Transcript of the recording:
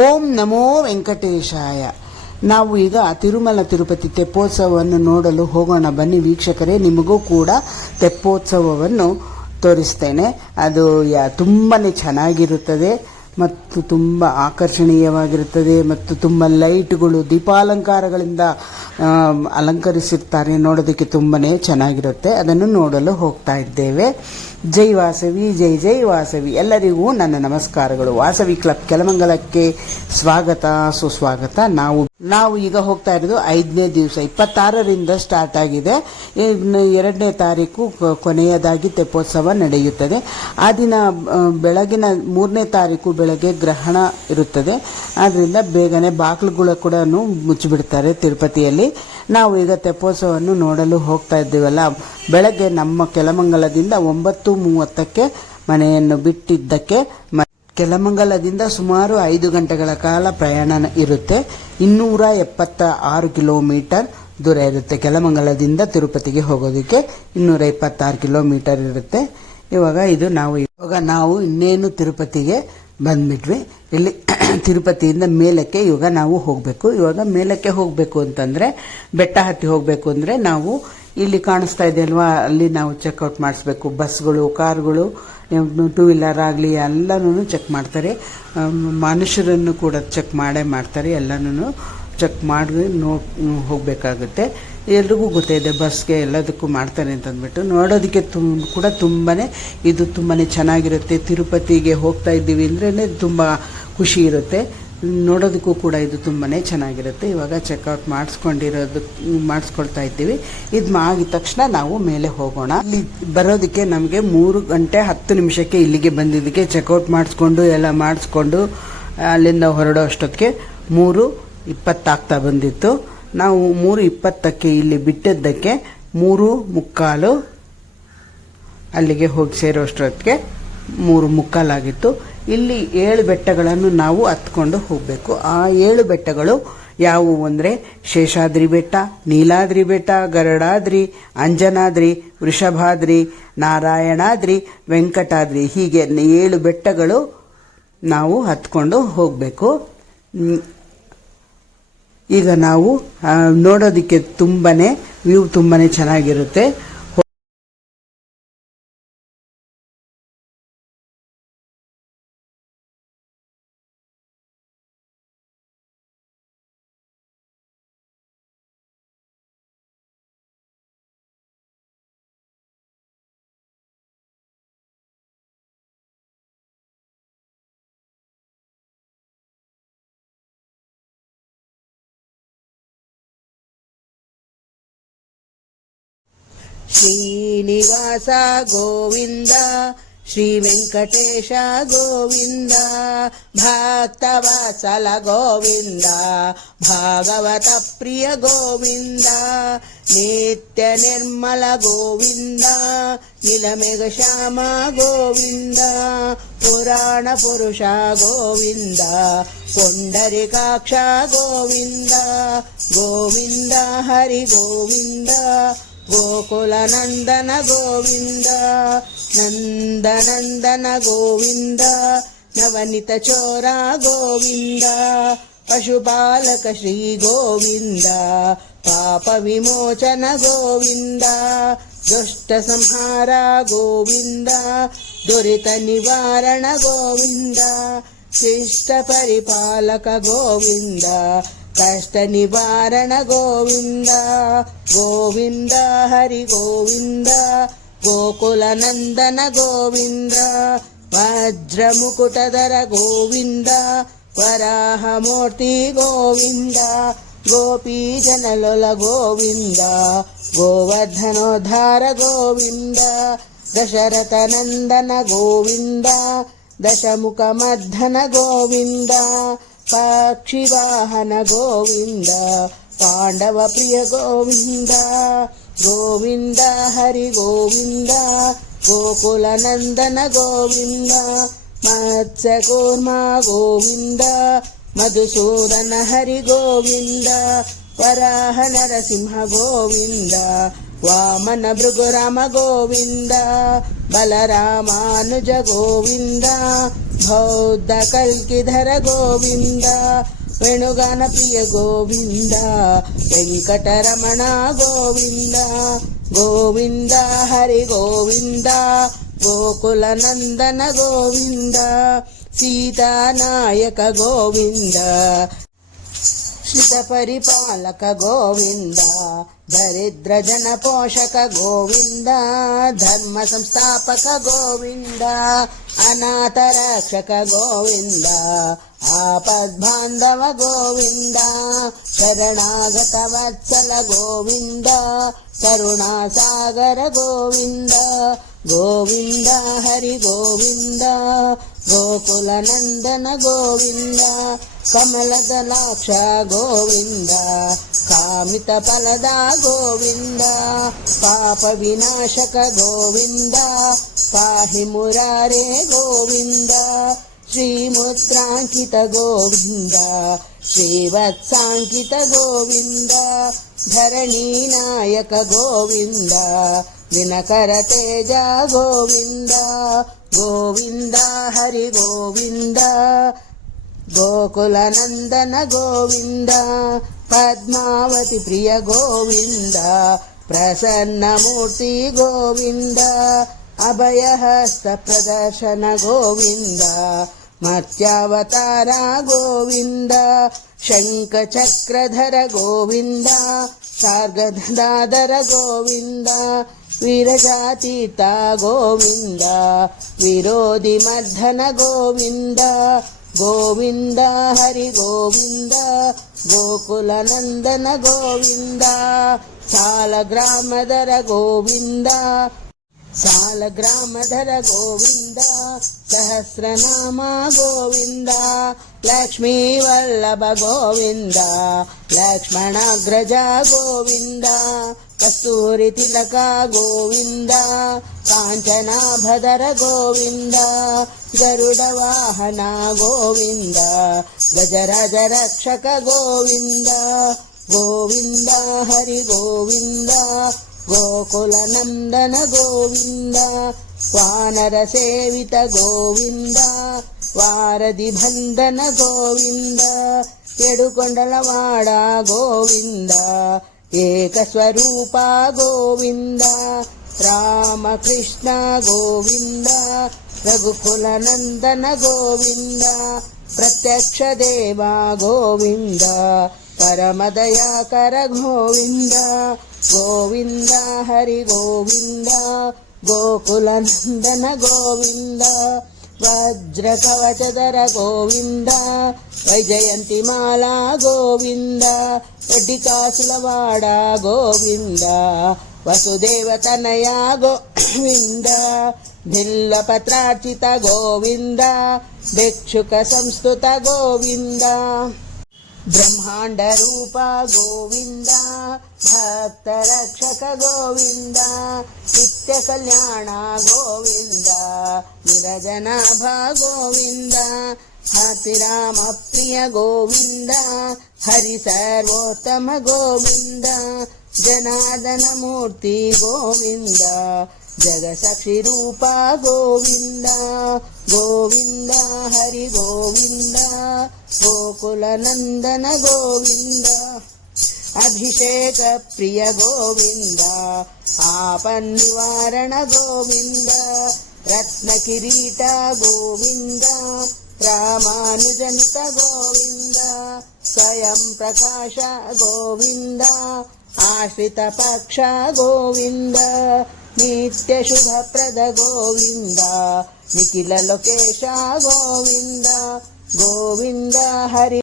ಓಂ ನಮೋ ವೆಂಕಟೇಶಾಯ. ನಾವು ಈಗ ತಿರುಮಲ ತಿರುಪತಿ ತೆಪ್ಪೋತ್ಸವವನ್ನು ನೋಡಲು ಹೋಗೋಣ ಬನ್ನಿ ವೀಕ್ಷಕರೇ. ನಿಮಗೂ ಕೂಡ ತೆಪ್ಪೋತ್ಸವವನ್ನು ತೋರಿಸ್ತೇನೆ. ಅದು ತುಂಬಾ ಚೆನ್ನಾಗಿರುತ್ತದೆ ಮತ್ತು ತುಂಬ ಆಕರ್ಷಣೀಯವಾಗಿರುತ್ತದೆ ಮತ್ತು ತುಂಬ ಲೈಟ್ಗಳು ದೀಪಾಲಂಕಾರಗಳಿಂದ ಅಲಂಕರಿಸಿರ್ತಾರೆ. ನೋಡೋದಕ್ಕೆ ತುಂಬಾ ಚೆನ್ನಾಗಿರುತ್ತೆ. ಅದನ್ನು ನೋಡಲು ಹೋಗ್ತಾ ಇದ್ದೇವೆ. ಜೈ ವಾಸವಿ, ಜೈ ಜೈ ವಾಸವಿ. ಎಲ್ಲರಿಗೂ ನನ್ನ ನಮಸ್ಕಾರಗಳು. ವಾಸವಿ ಕ್ಲಬ್ ಕೆಲಮಂಗಲಕ್ಕೆ ಸ್ವಾಗತ, ಸುಸ್ವಾಗತ. ನಾವು ಈಗ ಹೋಗ್ತಾ ಇರೋದು 5ನೇ ದಿವಸ. 26ರಿಂದ ಸ್ಟಾರ್ಟ್ ಆಗಿದೆ. 2ನೇ ತಾರೀಕು ಕೊನೆಯದಾಗಿ ತೆಪ್ಪೋತ್ಸವ ನಡೆಯುತ್ತದೆ. ಆ ದಿನ ಬೆಳಗಿನ 3ನೇ ತಾರೀಕು ಬೆಳಗ್ಗೆ ಗ್ರಹಣ ಇರುತ್ತದೆ. ಆದ್ದರಿಂದ ಬೇಗನೆ ಬಾಗಿಲುಗಳು ಕೂಡ ಮುಚ್ಚಿಬಿಡ್ತಾರೆ ತಿರುಪತಿಯಲ್ಲಿ. ನಾವು ಈಗ ತೆಪ್ಪೋತ್ಸವವನ್ನು ನೋಡಲು ಹೋಗ್ತಾ ಇದ್ದೀವಲ್ಲ. ಬೆಳಗ್ಗೆ ನಮ್ಮ ಕೆಲಮಂಗಲದಿಂದ 9:30ಕ್ಕೆ ಮನೆಯನ್ನು ಬಿಟ್ಟಿದ್ದಕ್ಕೆ ಕೆಲಮಂಗಲದಿಂದ ಸುಮಾರು 5 ಗಂಟೆಗಳ ಕಾಲ ಪ್ರಯಾಣ ಇರುತ್ತೆ. 276 ಕಿಲೋಮೀಟರ್ ದೂರ ಇರುತ್ತೆ. ಕೆಲಮಂಗಲದಿಂದ ತಿರುಪತಿಗೆ ಹೋಗೋದಕ್ಕೆ 226 ಕಿಲೋಮೀಟರ್ ಇರುತ್ತೆ. ಇವಾಗ ನಾವು ಇನ್ನೇನು ತಿರುಪತಿಗೆ ಬಂದ್ಬಿಟ್ವಿ. ಇಲ್ಲಿ ತಿರುಪತಿಯಿಂದ ಮೇಲಕ್ಕೆ ಇವಾಗ ನಾವು ಹೋಗಬೇಕು. ಇವಾಗ ಮೇಲಕ್ಕೆ ಹೋಗಬೇಕು ಅಂತಂದರೆ, ಬೆಟ್ಟ ಹತ್ತಿ ಹೋಗಬೇಕು ಅಂದರೆ ನಾವು ಇಲ್ಲಿ ಕಾಣಿಸ್ತಾ ಇದೆ ಅಲ್ವಾ, ಅಲ್ಲಿ ನಾವು ಚೆಕ್ಔಟ್ ಮಾಡಿಸ್ಬೇಕು. ಬಸ್ಗಳು, ಕಾರುಗಳು, 2 ವೀಲರ್ ಆಗಲಿ ಎಲ್ಲನೂ ಚೆಕ್ ಮಾಡ್ತಾರೆ. ಮನುಷ್ಯರನ್ನು ಕೂಡ ಚೆಕ್ ಮಾಡ್ತಾರೆ. ಎಲ್ಲನೂ ಚೆಕ್ ಮಾಡಿ ಹೋಗಬೇಕಾಗುತ್ತೆ. ಎಲ್ರಿಗೂ ಗೊತ್ತಿದೆ ಬಸ್ಗೆ ಎಲ್ಲದಕ್ಕೂ ಮಾಡ್ತಾರೆ ಅಂತಂದ್ಬಿಟ್ಟು. ನೋಡೋದಕ್ಕೆ ಕೂಡ ಇದು ತುಂಬಾ ಚೆನ್ನಾಗಿರುತ್ತೆ. ತಿರುಪತಿಗೆ ಹೋಗ್ತಾ ಇದ್ದೀವಿ ಅಂದ್ರೆ ತುಂಬ ಖುಷಿ ಇರುತ್ತೆ. ನೋಡೋದಕ್ಕೂ ಕೂಡ ಇದು ತುಂಬಾ ಚೆನ್ನಾಗಿರುತ್ತೆ. ಇವಾಗ ಚೆಕ್ಔಟ್ ಮಾಡಿಸ್ಕೊಳ್ತಾ ಇದ್ದೀವಿ. ಇದು ಆಗಿದ ತಕ್ಷಣ ನಾವು ಮೇಲೆ ಹೋಗೋಣ. ಇಲ್ಲಿ ಬರೋದಕ್ಕೆ ನಮಗೆ 3 ಗಂಟೆ 10 ನಿಮಿಷಕ್ಕೆ ಇಲ್ಲಿಗೆ ಬಂದಿದ್ದಕ್ಕೆ ಚೆಕ್ಔಟ್ ಮಾಡಿಸ್ಕೊಂಡು ಎಲ್ಲ ಮಾಡಿಸ್ಕೊಂಡು ಅಲ್ಲಿಂದ ಹೊರಡೋ ಅಷ್ಟೊತ್ತಿಗೆ 3:20 ಆಗ್ತಾ ಬಂದಿತ್ತು. ನಾವು 3:20ಕ್ಕೆ ಇಲ್ಲಿ ಬಿಟ್ಟಿದ್ದಕ್ಕೆ 3:45 ಅಲ್ಲಿಗೆ ಹೋಗಿ ಸೇರೋ ಅಷ್ಟೊತ್ತಿಗೆ 3:45 ಆಗಿತ್ತು. ಇಲ್ಲಿ 7 ಬೆಟ್ಟಗಳನ್ನು ನಾವು ಹತ್ಕೊಂಡು ಹೋಗಬೇಕು. ಆ 7 ಬೆಟ್ಟಗಳು ಯಾವುವು ಅಂದರೆ ಶೇಷಾದ್ರಿ ಬೆಟ್ಟ, ನೀಲಾದ್ರಿ ಬೆಟ್ಟ, ಗರುಡಾದ್ರಿ, ಅಂಜನಾದ್ರಿ, ವೃಷಭಾದ್ರಿ, ನಾರಾಯಣಾದ್ರಿ, ವೆಂಕಟಾದ್ರಿ. ಹೀಗೆ 7 ಬೆಟ್ಟಗಳು ನಾವು ಹತ್ಕೊಂಡು ಹೋಗಬೇಕು. ಈಗ ನಾವು ನೋಡೋದಕ್ಕೆ ವ್ಯೂ ತುಂಬಾ ಚೆನ್ನಾಗಿರುತ್ತೆ. ಶ್ರೀನಿವಾಸ ಗೋವಿಂದ, ಶ್ರೀ ವೆಂಕಟೇಶ ಗೋವಿಂದ, ಭಕ್ತವತ್ಸಲ ಗೋವಿಂದ, ಭಾಗವತ ಪ್ರಿಯ ಗೋವಿಂದ, ನಿತ್ಯ ನಿರ್ಮಲ ಗೋವಿಂದ, ನೀಲಮೇಘ ಶ್ಯಾಮ ಗೋವಿಂದ, ಪುರಾಣ ಪುರುಷ ಗೋವಿಂದ, ಪುಂಡರೀಕಾಕ್ಷ ಗೋವಿಂದ, ಗೋವಿಂದ ಹರಿ ಗೋವಿಂದ, ಗೋಕುಲ ನಂದನ ಗೋವಿಂದ, ನಂದನಂದನ ಗೋವಿಂದ, ನವನಿತ ಚೋರ ಗೋವಿಂದ, ಪಶುಪಾಲಕ ಶ್ರೀ ಗೋವಿಂದ, ಪಾಪ ವಿಮೋಚನ ಗೋವಿಂದ, ದುಷ್ಟ ಸಂಹಾರ ಗೋವಿಂದ, ದುರಿತ ನಿವಾರಣ ಗೋವಿಂದ, ಶಿಷ್ಟ ಪರಿಪಾಲಕ ಗೋವಿಂದ, ಕಷ್ಟ ನಿವಾರಣ ಗೋವಿಂದ, ಗೋವಿಂದ ಹರಿ ಗೋವಿಂದ, ಗೋಕುಲ ನಂದನ ಗೋವಿಂದ, ವಜ್ರ ಮುಕುಟಧರ ಗೋವಿಂದ, ವರಾಹ ಮೂರ್ತಿ ಗೋವಿಂದ, ಗೋಪೀ ಜನಲೊಲ ಗೋವಿಂದ, ಗೋವರ್ಧನೋದ್ಧಾರ ಗೋವಿಂದ, ದಶರಥ ನಂದನ ಗೋವಿಂದ, ದಶಮುಖ ಮರ್ಧನ ಗೋವಿಂದ, ಪಕ್ಷಿವಾಹನ ಗೋವಿಂದ, ಪಾಂಡವ ಪ್ರಿಯ ಗೋವಿಂದ, ಗೋವಿಂದ ಹರಿ ಗೋವಿಂದ, ಗೋಕುಲ ನಂದನ ಗೋವಿಂದ, ಮತ್ಸ್ಯ ಕೂರ್ಮ ಗೋವಿಂದ, ಮಧುಸೂದನ ಹರಿ ಗೋವಿಂದ, ವರಾಹ ನರಸಿಂಹ ಗೋವಿಂದ, ವಾಮನ ಭೃಗುರಾಮ ಗೋವಿಂದ, ಬಲರಾಮಾನುಜ ಗೋವಿಂದ, బౌద్ధ కల్కిధర గోవింద, వేణుగాన ప్రియ గోవింద, వెంకటరమణ గోవింద, గోవింద హరి గోవింద, గోకుల నందన గోవింద, సీతానాయక గోవింద, శ్రిత పరిపాలక గోవింద, దరిద్ర జన పోషక గోవింద, ధర్మ సంస్థాపక గోవింద, అనాథ రక్షక గోవింద, ఆపద్బాంధవ గోవింద, శరణాగత వత్సల గోవింద, కరుణాసాగర గోవింద, గోవింద హరి గోవింద, గోకుల నందన గోవింద, కమలదలాక్ష గోవింద, కామిత ఫలద గోవింద, పాప వినాశక గోవింద, పాహి మురారే గోవింద, శ్రీముద్రాంకిత గోవింద, శ్రీవత్సాంకిత గోవింద, ధరణీనాయక గోవింద, దినకర తేజ గోవింద, గోవింద హరి గోవింద, గోకుల నందన గోవింద, పద్మావతి ప్రియ గోవింద, ప్రసన్నమూర్తి గోవింద, అభయహస్త ప్రదర్శన గోవింద, మత్స్యావతార గోవింద, శంఖ చక్రధర గోవింద, సార్గదాధర గోవింద, వీరజాతీత గోవింద, విరోధి మర్ధన గోవింద, గోవింద హరి గోవింద, గోకుల నందన గోవింద, సాలగ్రామధర గోవింద, సాలగ్రామధర గోవింద, సహస్రనామ గోవింద, లక్ష్మీ వల్లభ గోవింద, లక్ష్మణాగ్రజ గోవింద, కస్తూరి తిలక గోవింద, కాంచనాభధర గోవింద, గరుడ వాహన గోవింద, గజరాజ రక్షక గోవింద, గోవింద హరి గోవింద, గోకుల నందన గోవింద, వానర సేవిత గోవింద, వారధి బంధన గోవింద, ఏడుకొండలవాడ గోవింద, ఏకస్వరూప గోవింద, రామకృష్ణ గోవింద, రఘుకుల నందన గోవింద, ప్రత్యక్ష దేవ గోవింద, పరమదయాకర గోవింద, గోవింద హరి గోవింద, గోకుల నందన గోవింద, వజ్ర కవచధర గోవింద, వైజయంతిమాల గోవింద, వడ్డి కాసులవాడ గోవింద, వసుదేవ తనయ గోవింద, భిల్ల పత్రార్చిత గోవింద, భిక్షుక సంస్థుత గోవింద, బ్రహ్మాండ రూప గోవింద, భక్త రక్షక గోవింద, నిత్య కళ్యాణ గోవింద, నిరజనాభ గోవింద, హాతిరామ ప్రియ గోవింద, హరి సర్వోత్తమ గోవింద, జనార్దన మూర్తి గోవింద, జగసాక్షి రూప గోవింద, గోవింద హరి గోవింద, గోకుల నందన గోవింద, అభిషేక ప్రియ గోవింద, ఆపన్నివారణ గోవింద, రత్న కిరీట గోవింద, రామానుజనుత గోవింద, స్వయం ప్రకాశ గోవింద, ఆశ్రిత పక్ష గోవింద, నిత్య శుభప్రద గోవింద, నిఖిల లోకేశ గోవింద, గోవింద హరి